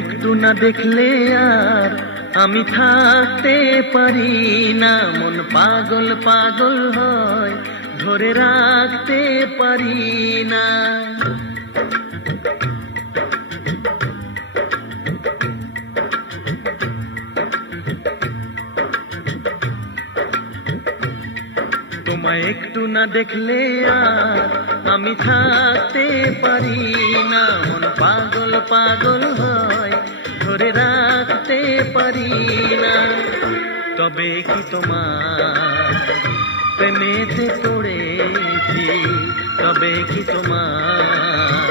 একটু না দেখলে আর আমি থাকতে পারি না, মন পাগল পাগল হয়, ধরে রাখতে পারি না। তোমায় একটু না দেখলে আর আমি থাকতে পারি না, মন পাগল পাগল হয়, ধরে রাখতে পারি না। তবে কি তোমার প্রেমেতে পড়েছি, তবে কি তোমার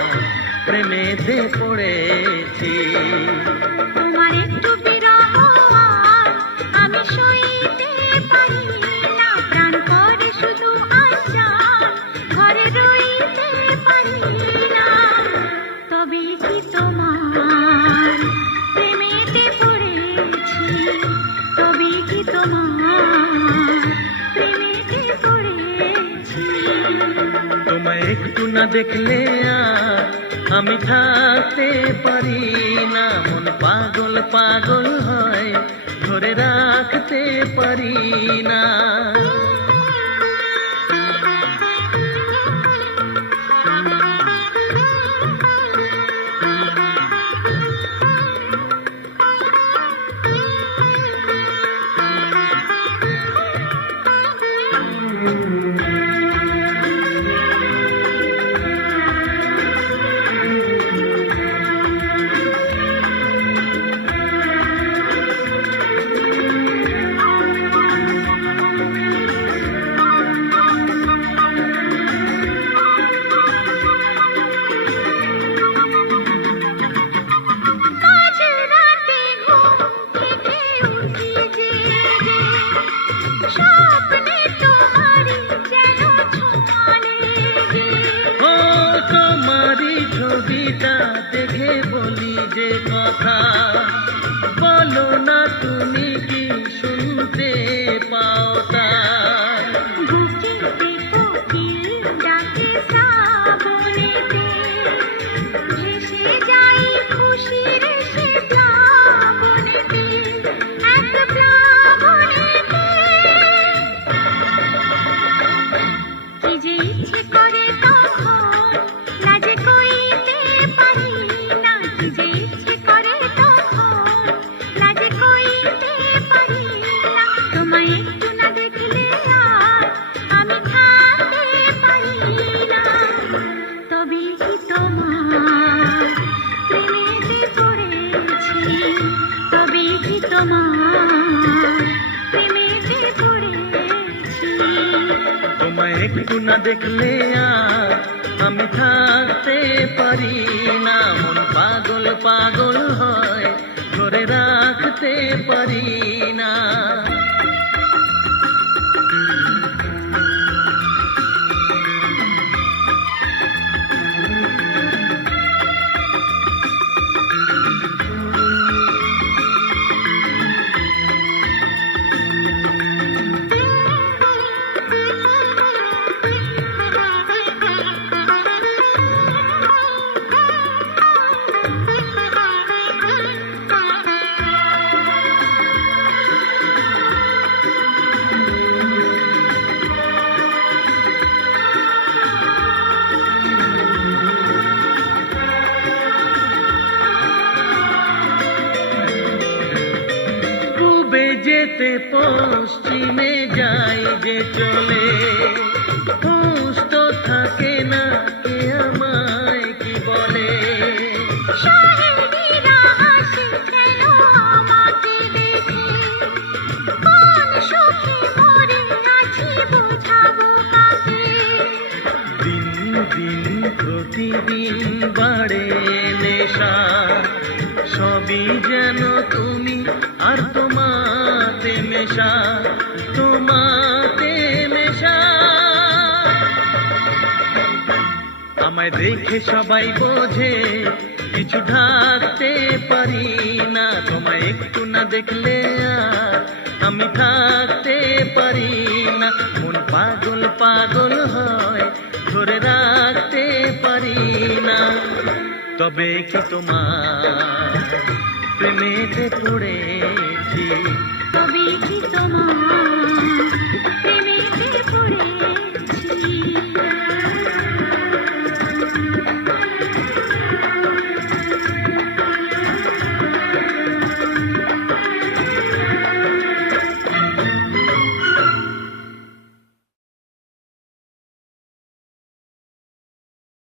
প্রেমেতে পড়েছি। তোমার একটু বিরহ আর আমি সইতে পারি না, প্রাণ করে শুধু আশা, ঘরে রইতে পারি না। তবে কি তোমার প্রেমেতে পড়েছি, তবে কি তোমার প্রেমেতে পড়েছি। তোমায় একটু না দেখলে আর আমি থাকতে পারি না, মন পাগল পাগল হয়, ধরে রাখতে পারি না। স্বপ্নে তোমারই যেন ছোঁয়া লেগে, ও তোমারই ছবিটা দেখে বলি যে কথা, বলো না তুমি কি শুনতে পাও তা। বুকেতে কোকিল ডাকে শ্রাবণেতে, ভেসে যাই খুশির সে প্লাবনেতে, এক প্লাবনেতে। কি যে ইচ্ছে করে তখন লাজে কইতে পারি না, কি যে ইচ্ছে করে তখন লাজে কইতে পারি না। তোমায় একটু না দেখলে আর আমি থাকতে পারি না, তবে কি তোমার প্রেমেতে পড়েছি, তবে কি তোমার প্রেমেতে পড়েছি। তোমায় একটু না দেখলে আর আমি থাকতে পারি না, মন পাগল পাগল হয়, ধরে রাখতে পারি না। পূবে যেতে পশ্চিমে যাই যে চলে, হুঁশ তো থাকে না কে আমায় কি বলে। শাহেরিরা হাসে কেন আমাকে দেখে, কোন সুখে মরে আছি বোঝাবো কাকে। দিন দিন প্রতিদিন বাড়ে নেশা, সবই যেন তুমি আর তোমাতে মেশা, তোমাতে মেশা। আমায় দেখে সবাই বোঝে কিছু ঢাকতে পারি না, তোমায় একটু না দেখলে আর আমি থাকতে পারি না, মন পাগল পাগল হয়, ধরে রাখতে পারি না। তবে কি তোমার প্রেমেতে পড়েছি, তবে কি তোমার প্রেমে